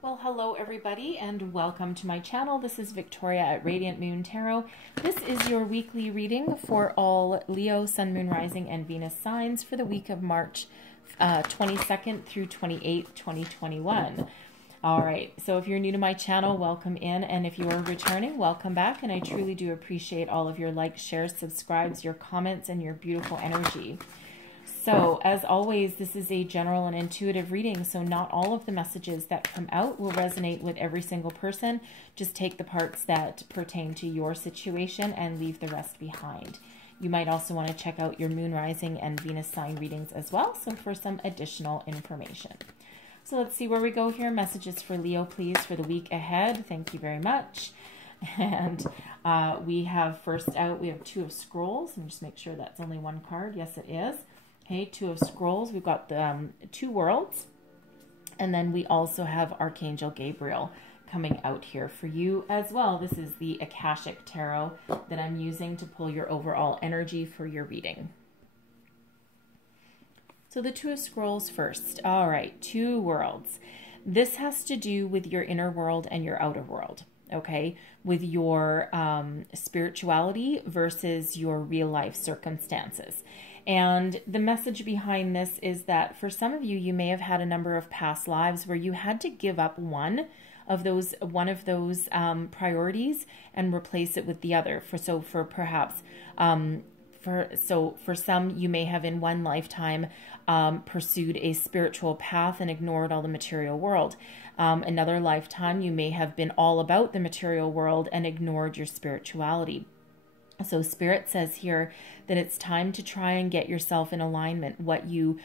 Well, hello everybody and welcome to my channel. This is Victoria at Radiant Moon Tarot. This is your weekly reading for all Leo, Sun, Moon, Rising, and Venus signs for the week of March 22nd through 28th, 2021. All right, so if you're new to my channel, welcome in, and if you are returning, welcome back, and I truly do appreciate all of your likes, shares, subscribes, your comments, and your beautiful energy. So, as always, this is a general and intuitive reading, so not all of the messages that come out will resonate with every single person. Just take the parts that pertain to your situation and leave the rest behind. You might also want to check out your Moon, Rising, and Venus sign readings as well, so for some additional information. So let's see where we go here. Messages for Leo, please, for the week ahead. Thank you very much. And we have first out, we have Two of Scrolls. Let me just make sure that's only one card. Yes, it is. Okay, Two of Scrolls. We've got the Two Worlds. And then we also have Archangel Gabriel coming out here for you as well. This is the Akashic Tarot that I'm using to pull your overall energy for your reading. So the Two of Scrolls first. All right, Two Worlds. This has to do with your inner world and your outer world, okay? With your spirituality versus your real life circumstances. And the message behind this is that for some of you, you may have had a number of past lives where you had to give up one of those priorities and replace it with the other. For perhaps for some, you may have in one lifetime pursued a spiritual path and ignored all the material world. Another lifetime, you may have been all about the material world and ignored your spirituality. So Spirit says here that it's time to try and get yourself in alignment. What you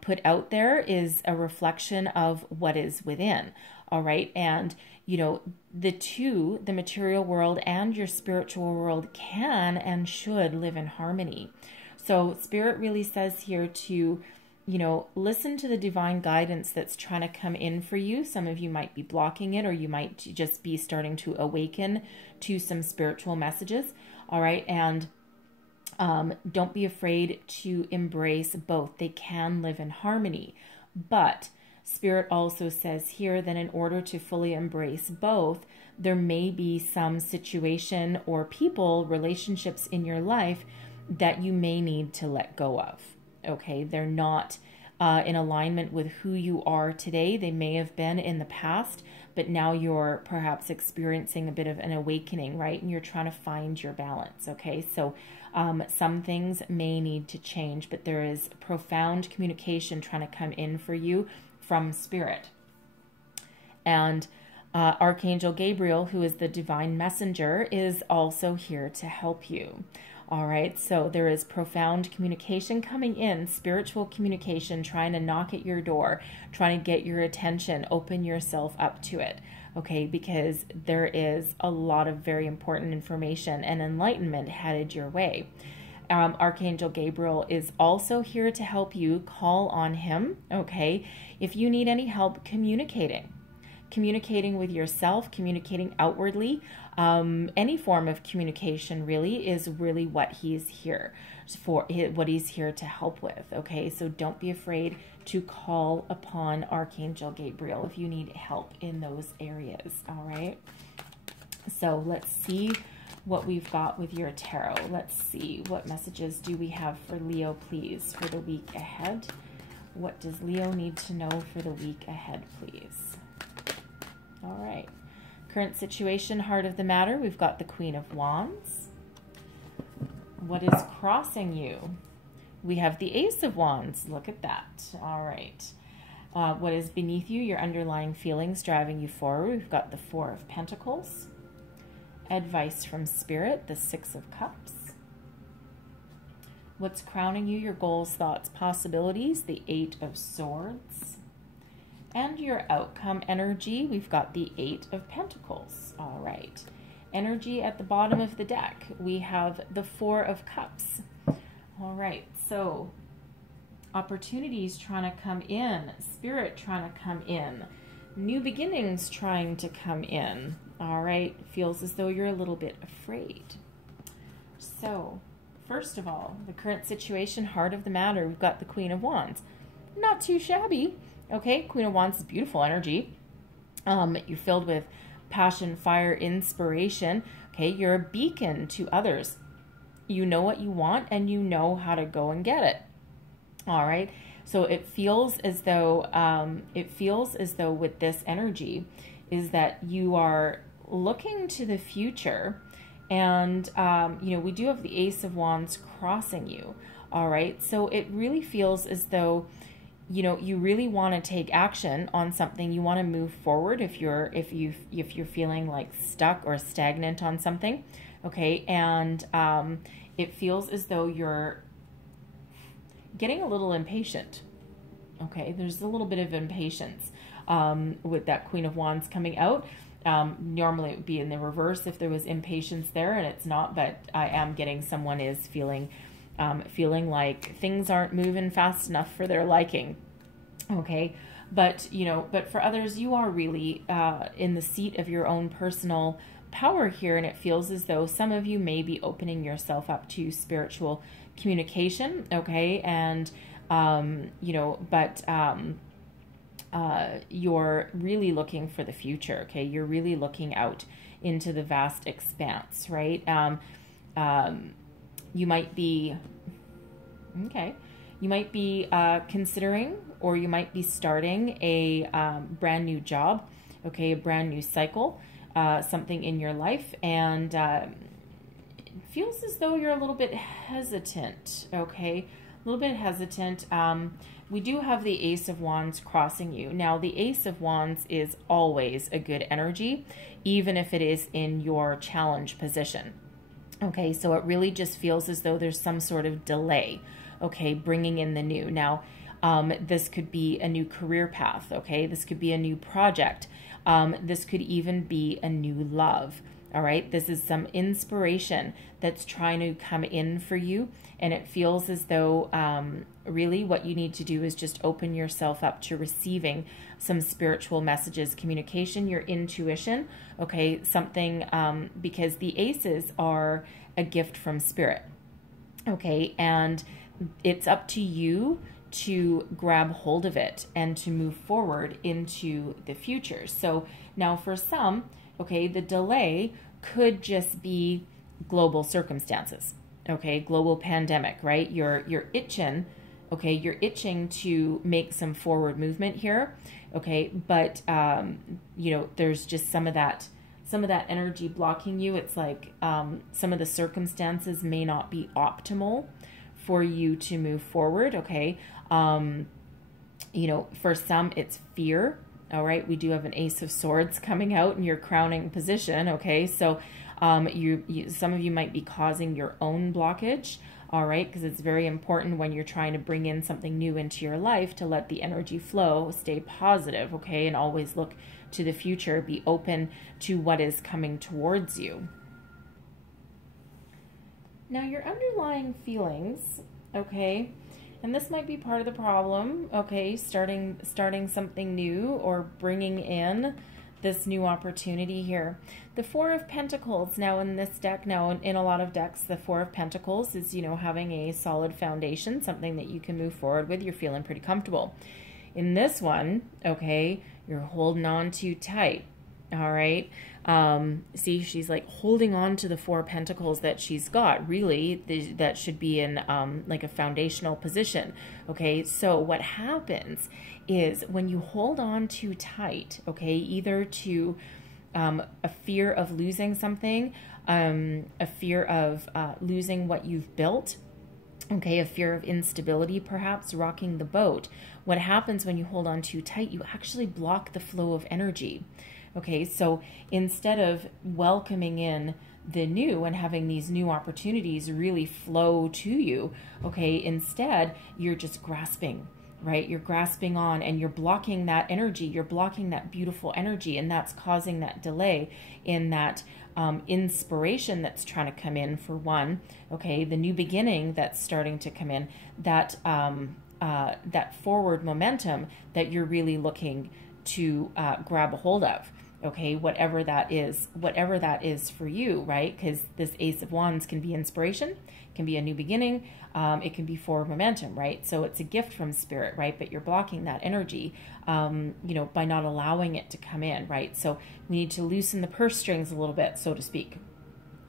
put out there is a reflection of what is within. All right. And, you know, the material world and your spiritual world can and should live in harmony. So Spirit really says here to, you know, listen to the divine guidance that's trying to come in for you. Some of you might be blocking it, or you might just be starting to awaken to some spiritual messages. All right. And don't be afraid to embrace both. They can live in harmony. But Spirit also says here that in order to fully embrace both, there may be some situation or people, relationships in your life that you may need to let go of. Okay. They're not in alignment with who you are today. They may have been in the past, but now you're perhaps experiencing a bit of an awakening, right? And you're trying to find your balance, okay? So some things may need to change, but there is profound communication trying to come in for you from Spirit. And Archangel Gabriel, who is the divine messenger, is also here to help you. All right, so there is profound communication coming in, spiritual communication, trying to knock at your door, trying to get your attention, open yourself up to it, okay, because there is a lot of very important information and enlightenment headed your way. Archangel Gabriel is also here to help you. Call on him, okay, if you need any help communicating with yourself, communicating outwardly. Any form of communication really is really what he's here for, what he's here to help with. Okay, so don't be afraid to call upon Archangel Gabriel if you need help in those areas. All right, so let's see what we've got with your tarot. Let's see, what messages do we have for Leo, please, for the week ahead? What does Leo need to know for the week ahead, please? All right. Current situation, heart of the matter. We've got the Queen of Wands. What is crossing you? We have the Ace of Wands. Look at that. All right. What is beneath you? Your underlying feelings driving you forward. We've got the Four of Pentacles. Advice from Spirit, the Six of Cups. What's crowning you? Your goals, thoughts, possibilities. The Eight of Swords. And your outcome energy, we've got the Eight of Pentacles. All right. Energy at the bottom of the deck, we have the Four of Cups. All right. So opportunities trying to come in, Spirit trying to come in, new beginnings trying to come in. All right. Feels as though you're a little bit afraid. So first of all, the current situation, heart of the matter, we've got the Queen of Wands. Not too shabby. Okay, Queen of Wands is beautiful energy. You're filled with passion, fire, inspiration. Okay, you're a beacon to others. You know what you want and you know how to go and get it. All right. So it feels as though with this energy is that you are looking to the future, and we do have the Ace of Wands crossing you. All right. So it really feels as though you really want to take action on something. You want to move forward if you're feeling like stuck or stagnant on something. Okay. And it feels as though you're getting a little impatient. Okay, there's a little bit of impatience with that Queen of Wands coming out. Normally it would be in the reverse if there was impatience there, and it's not, but I am getting someone is feeling like things aren't moving fast enough for their liking. Okay, but for others, you are really in the seat of your own personal power here, and it feels as though some of you may be opening yourself up to spiritual communication. Okay, and you're really looking for the future. Okay, you're really looking out into the vast expanse, right? You might be considering, or you might be starting a brand new job. Okay, a brand new cycle, something in your life, and it feels as though you're a little bit hesitant. Okay, a little bit hesitant. We do have the Ace of Wands crossing you. Now, the Ace of Wands is always a good energy, even if it is in your challenge position. Okay, so it really just feels as though there's some sort of delay, okay, bringing in the new. Now, this could be a new career path, okay? This could be a new project. This could even be a new love, all right? This is some inspiration that's trying to come in for you, and it feels as though really what you need to do is just open yourself up to receiving some spiritual messages, communication, your intuition, okay, something, because the aces are a gift from spirit, okay, and it's up to you to grab hold of it and to move forward into the future. So now for some, okay, the delay could just be global circumstances, okay, global pandemic, right? You're itching, okay, you're itching to make some forward movement here, okay, but there's just some of that energy blocking you. It's like some of the circumstances may not be optimal for you to move forward, okay? For some it's fear, all right? We do have an Ace of Swords coming out in your crowning position, okay? So some of you might be causing your own blockage, all right? Because it's very important when you're trying to bring in something new into your life to let the energy flow, stay positive, okay? And always look to the future, be open to what is coming towards you. Now, your underlying feelings, okay, and this might be part of the problem, okay, starting something new or bringing in this new opportunity here. The Four of Pentacles, now in this deck, now in a lot of decks, the Four of Pentacles is, having a solid foundation, something that you can move forward with. You're feeling pretty comfortable. In this one, okay, you're holding on too tight, all right? See, she's like holding on to the Four of Pentacles that she's got. Really, that should be in like a foundational position. Okay, so what happens is when you hold on too tight, okay, either to a fear of losing something, a fear of losing what you've built, okay, a fear of instability, perhaps rocking the boat. What happens when you hold on too tight, you actually block the flow of energy. Okay, so instead of welcoming in the new and having these new opportunities really flow to you, okay, instead you're just grasping, right? You're grasping on and you're blocking that energy. You're blocking that beautiful energy, and that's causing that delay in that inspiration that's trying to come in, for one, okay, the new beginning that's starting to come in, that that forward momentum that you're really looking to grab a hold of. Okay, whatever that is for you, right? Because this Ace of Wands can be inspiration, can be a new beginning, it can be forward momentum, right? So it's a gift from Spirit, right? But you're blocking that energy, by not allowing it to come in, right? So we need to loosen the purse strings a little bit, so to speak.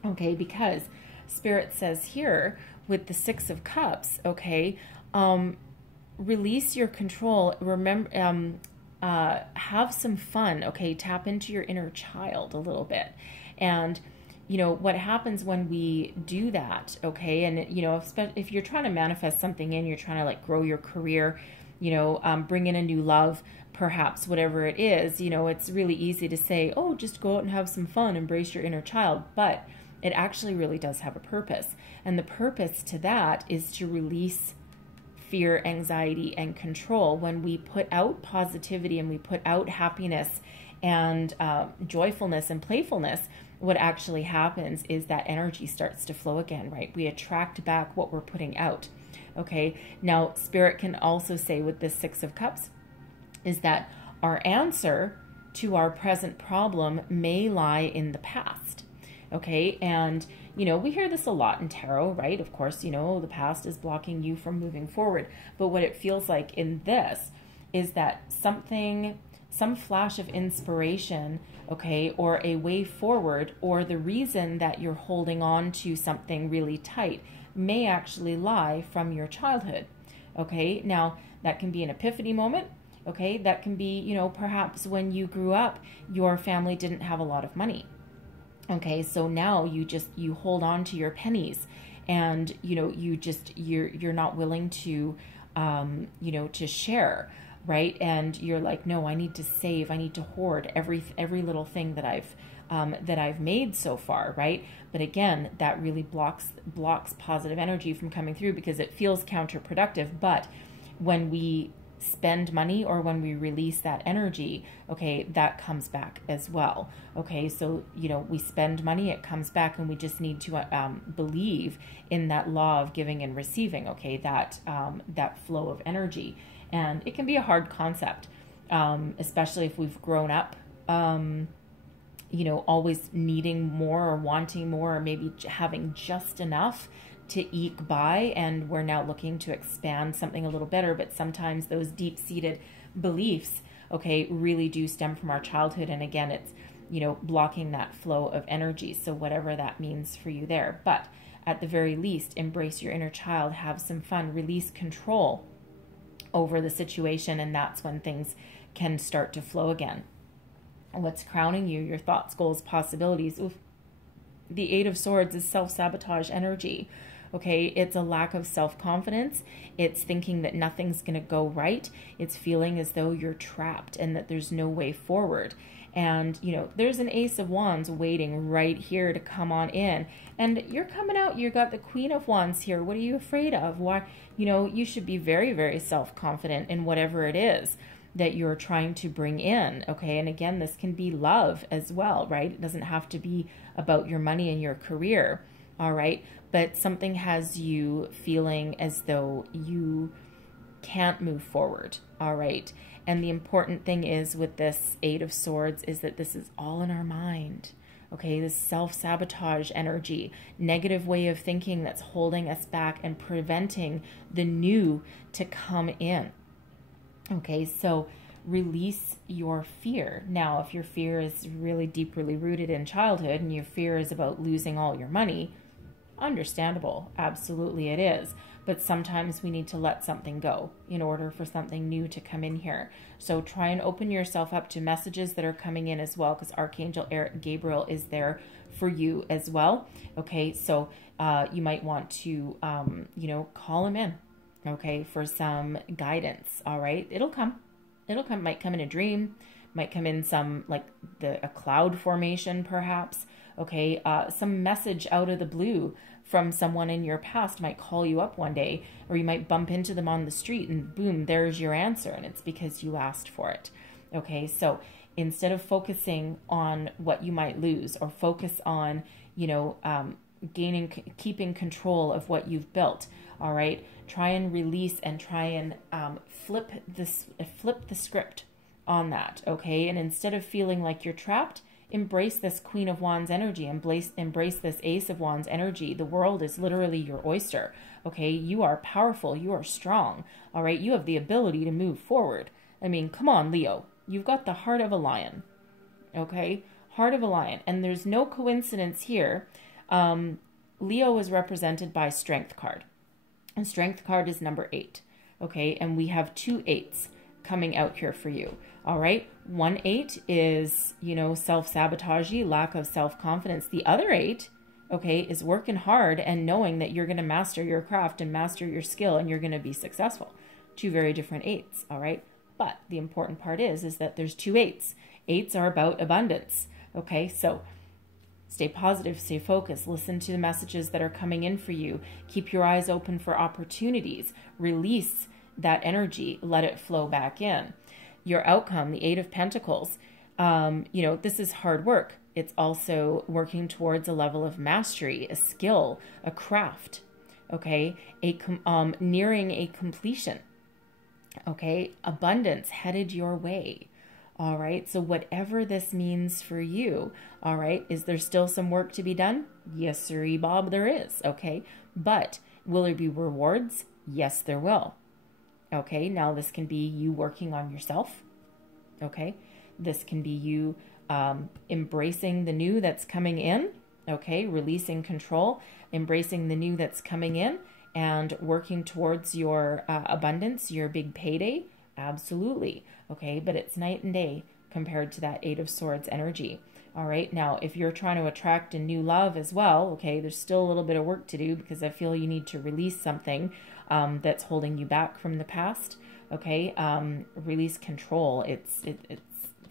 Okay, because Spirit says here with the Six of Cups, okay, release your control. Remember, have some fun, okay? Tap into your inner child a little bit. And, what happens when we do that, okay? And, if you're trying to manifest something in, you're trying to like grow your career, bring in a new love, perhaps whatever it is, it's really easy to say, oh, just go out and have some fun, embrace your inner child. But it actually really does have a purpose. And the purpose to that is to release fear, anxiety, and control. When we put out positivity and we put out happiness and joyfulness and playfulness, what actually happens is that energy starts to flow again, right? We attract back what we're putting out. Okay, now Spirit can also say with this Six of Cups is that our answer to our present problem may lie in the past. Okay, and we hear this a lot in tarot, right? Of course, the past is blocking you from moving forward. But what it feels like in this is that some flash of inspiration, okay, or a way forward, or the reason that you're holding on to something really tight may actually lie from your childhood. Okay, now that can be an epiphany moment. Okay, that can be, perhaps when you grew up, your family didn't have a lot of money. Okay, so now you hold on to your pennies, and you're not willing to to share, right? And you're like, no, I need to save, I need to hoard every little thing that I've made so far, right? But again, that really blocks positive energy from coming through, because it feels counterproductive. But when we spend money, or when we release that energy, okay, that comes back as well. Okay, so we spend money, it comes back, and we just need to believe in that law of giving and receiving. Okay, that flow of energy. And it can be a hard concept, especially if we've grown up always needing more, or wanting more, or maybe having just enough to eke by, and we're now looking to expand something a little better. But sometimes those deep-seated beliefs, okay, really do stem from our childhood, and again, it's blocking that flow of energy. So whatever that means for you there. But at the very least, embrace your inner child, have some fun, release control over the situation, and that's when things can start to flow again. What's crowning you? Your thoughts, goals, possibilities. Oof. The Eight of Swords is self-sabotage energy. Okay, it's a lack of self-confidence. It's thinking that nothing's going to go right. It's feeling as though you're trapped and that there's no way forward. And, there's an Ace of Wands waiting right here to come on in. And you're coming out. You got the Queen of Wands here. What are you afraid of? Why? You should be very, very self-confident in whatever it is that you're trying to bring in. Okay, and again, this can be love as well, right? It doesn't have to be about your money and your career. All right, but something has you feeling as though you can't move forward. All right, and the important thing is with this Eight of Swords is that this is all in our mind. Okay, this self-sabotage energy, negative way of thinking that's holding us back and preventing the new to come in. Okay, so release your fear. Now, if your fear is really deeply rooted in childhood and your fear is about losing all your money, understandable. Absolutely it is. But sometimes we need to let something go in order for something new to come in here. So try and open yourself up to messages that are coming in as well, because Archangel Gabriel is there for you as well. Okay, so you might want to, call him in, okay, for some guidance. All right, it'll come. It'll come. Might come in a dream. Might come in some a cloud formation, perhaps. Okay, some message out of the blue from someone in your past might call you up one day, or you might bump into them on the street and boom, there's your answer, and it's because you asked for it. Okay, so instead of focusing on what you might lose, or focus on, keeping control of what you've built, all right, try and release and try and flip the script. on that, okay? And instead of feeling like you're trapped, embrace this Queen of Wands energy, embrace this Ace of Wands energy. The world is literally your oyster, okay? You are powerful, you are strong, all right? You have the ability to move forward. I mean, come on, Leo. You've got the heart of a lion, okay? Heart of a lion. And there's no coincidence here. Leo is represented by Strength card. And Strength card is number 8, okay? And we have 2 8s coming out here for you, all right? 1 8 is, you know, self-sabotagey, lack of self-confidence. The other 8, okay, is working hard and knowing that you're going to master your craft and master your skill and you're going to be successful. 2 very different 8s, all right? But the important part is that there's 2 8s. 8s are about abundance, okay? So stay positive, stay focused, listen to the messages that are coming in for you. Keep your eyes open for opportunities. Release that energy, let it flow back in. Your outcome, the 8 of Pentacles, you know, this is hard work. It's also working towards a level of mastery, a skill, a craft, okay? Nearing a completion, okay? Abundance headed your way. All right, so whatever this means for you, all right, is there still some work to be done? Yes, sirree, Bob, there is, okay? But will there be rewards? Yes, there will. Okay, now this can be you working on yourself, okay? This can be you embracing the new that's coming in, okay? Releasing control, embracing the new that's coming in, and working towards your abundance, your big payday. Absolutely. Okay, but it's night and day compared to that 8 of Swords energy. All right, now if you're trying to attract a new love as well, okay, there's still a little bit of work to do because I feel you need to release something that's holding you back from the past. Okay, release control. It's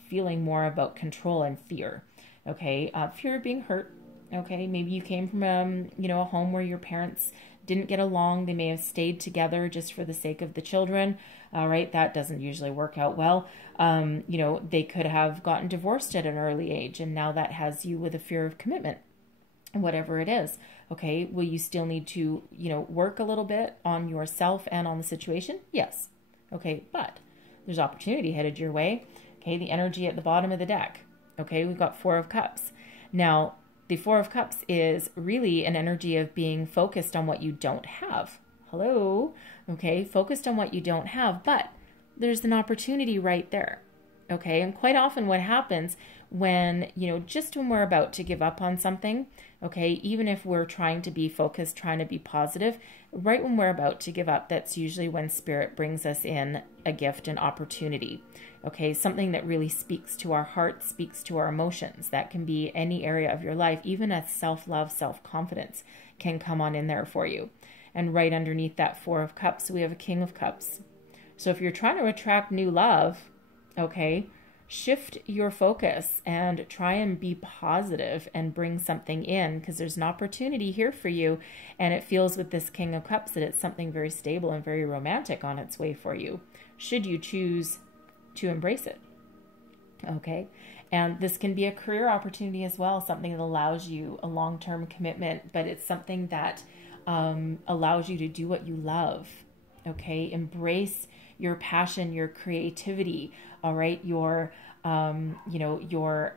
feeling more about control and fear. Okay, fear of being hurt. Okay, maybe you came from you know, a home where your parents didn't get along. They may have stayed together just for the sake of the children. All right, that doesn't usually work out well. You know, they could have gotten divorced at an early age, and now that has you with a fear of commitment, whatever it is. Okay, will you still need to, you know, work a little bit on yourself and on the situation? Yes. Okay, but there's opportunity headed your way. Okay, the energy at the bottom of the deck. Okay, we've got 4 of Cups. Now, the 4 of Cups is really an energy of being focused on what you don't have. Hello? Okay, focused on what you don't have, but there's an opportunity right there. Okay, and quite often what happens when, you know, just when we're about to give up on something, okay, even if we're trying to be focused, trying to be positive, right when we're about to give up, that's usually when Spirit brings us in a gift, an opportunity. Okay, something that really speaks to our heart, speaks to our emotions. That can be any area of your life, even as self-love, self-confidence can come on in there for you. And right underneath that 4 of Cups, we have a King of Cups. So if you're trying to attract new love, okay, shift your focus and try and be positive and bring something in, because there's an opportunity here for you. And it feels with this King of Cups that it's something very stable and very romantic on its way for you, should you choose to embrace it. Okay, and this can be a career opportunity as well, something that allows you a long-term commitment, but it's something that allows you to do what you love. Okay, embrace your passion, your creativity, all right, your you know, your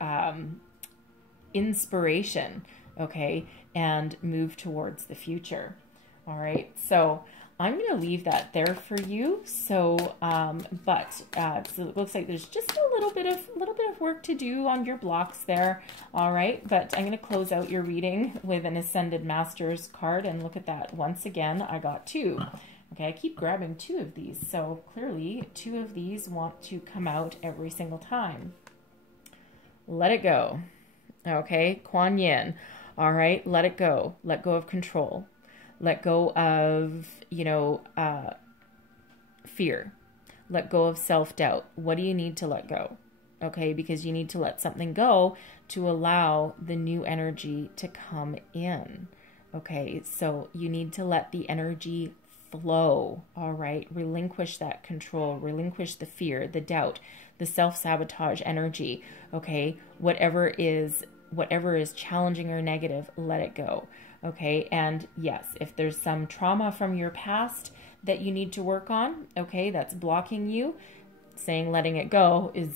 inspiration, okay, and move towards the future. All right, so I'm going to leave that there for you. So, so it looks like there's just a little bit of work to do on your blocks there. All right, but I'm going to close out your reading with an Ascended Masters card, and look at that. Once again, I got 2. Okay, I keep grabbing 2 of these, so clearly 2 of these want to come out every single time. Let it go. Okay, Kuan Yin. All right, let it go. Let go of control. Let go of, you know, fear. Let go of self-doubt. What do you need to let go? Okay, because you need to let something go to allow the new energy to come in. Okay, so you need to let the energy flow. All right, relinquish that control, relinquish the fear, the doubt, the self-sabotage energy. Okay, whatever is challenging or negative, let it go. Okay, and yes, if there's some trauma from your past that you need to work on, okay, that's blocking you, saying letting it go is,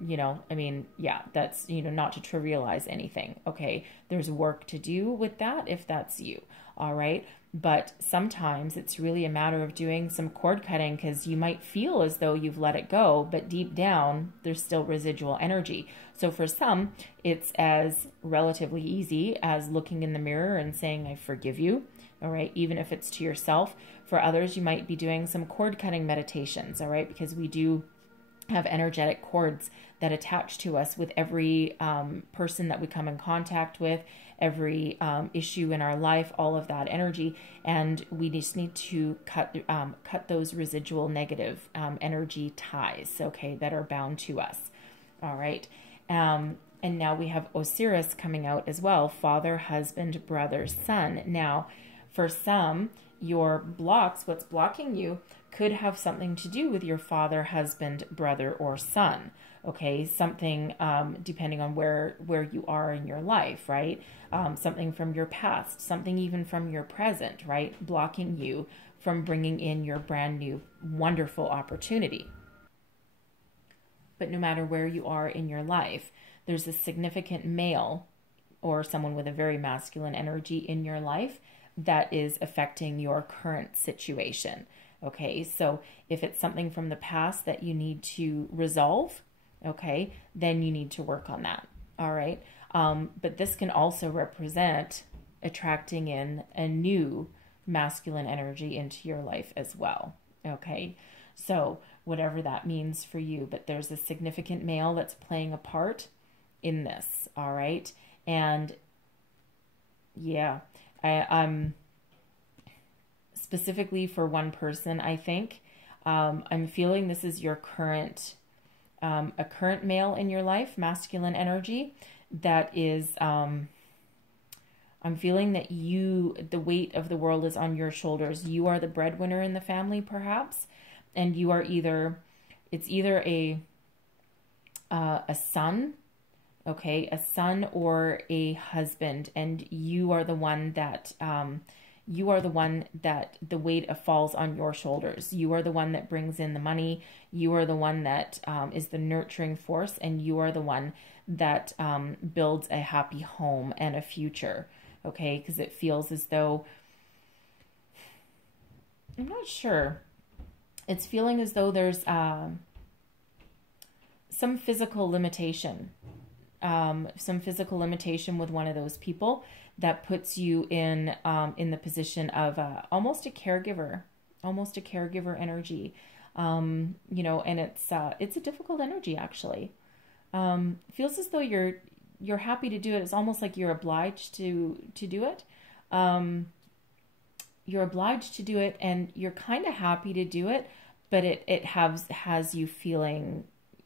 I mean, yeah, that's, not to trivialize anything. Okay. There's work to do with that if that's you. All right. But sometimes it's really a matter of doing some cord cutting, because you might feel as though you've let it go, but deep down there's still residual energy. So for some, it's as relatively easy as looking in the mirror and saying, I forgive you. All right. Even if it's to yourself. For others, you might be doing some cord cutting meditations. All right. Because we do have energetic cords that attach to us with every person that we come in contact with, every issue in our life, all of that energy. And we just need to cut those residual negative energy ties, okay, that are bound to us. All right. And now we have Osiris coming out as well. Father, husband, brother, son. Now, for some, your blocks, what's blocking you, could have something to do with your father, husband, brother, or son. Okay, something depending on where you are in your life, right? Something from your past, something even from your present, right? Blocking you from bringing in your brand new, wonderful opportunity. But no matter where you are in your life, there's a significant male or someone with a very masculine energy in your life that is affecting your current situation. Okay, so if it's something from the past that you need to resolve, okay, then you need to work on that. All right. But this can also represent attracting in a new masculine energy into your life as well. Okay. So whatever that means for you, but there's a significant male that's playing a part in this. All right. And yeah, I'm specifically for one person, I think, I'm feeling this is your current, a current male in your life, masculine energy, that is, I'm feeling that the weight of the world is on your shoulders. You are the breadwinner in the family, perhaps, and you are it's either a son, okay, a son or a husband, and you are the one that, the weight falls on your shoulders. You are the one that brings in the money. You are the one that is the nurturing force, and you are the one that builds a happy home and a future, okay? Because it feels as though, I'm not sure. It's feeling as though there's some physical limitation. Some physical limitation with one of those people that puts you in the position of almost a caregiver energy, and it's a difficult energy, actually. Feels as though you're happy to do it. It's almost like you're obliged to do it. You're obliged to do it, and you're kind of happy to do it, but it has you feeling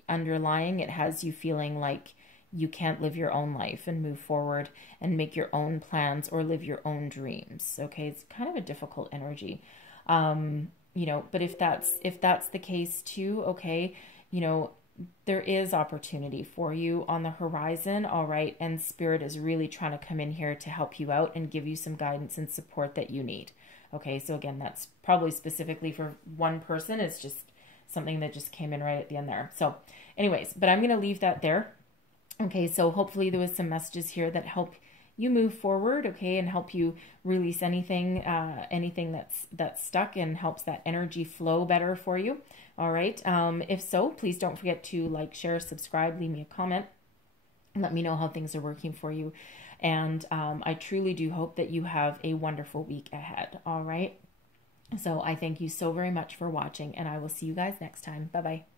underlying. It has you feeling like you can't live your own life and move forward and make your own plans or live your own dreams. Okay. It's kind of a difficult energy. But if that's the case too, okay, there is opportunity for you on the horizon. All right. And Spirit is really trying to come in here to help you out and give you some guidance and support that you need. Okay. So again, that's probably specifically for one person. It's just something that just came in right at the end there. So anyways, but I'm going to leave that there. Okay, so hopefully there was some messages here that help you move forward, okay, and help you release anything that's stuck, and helps that energy flow better for you. All right. If so, please don't forget to like, share, subscribe, leave me a comment, and let me know how things are working for you. And I truly do hope that you have a wonderful week ahead. All right. So I thank you so very much for watching, and I will see you guys next time. Bye-bye.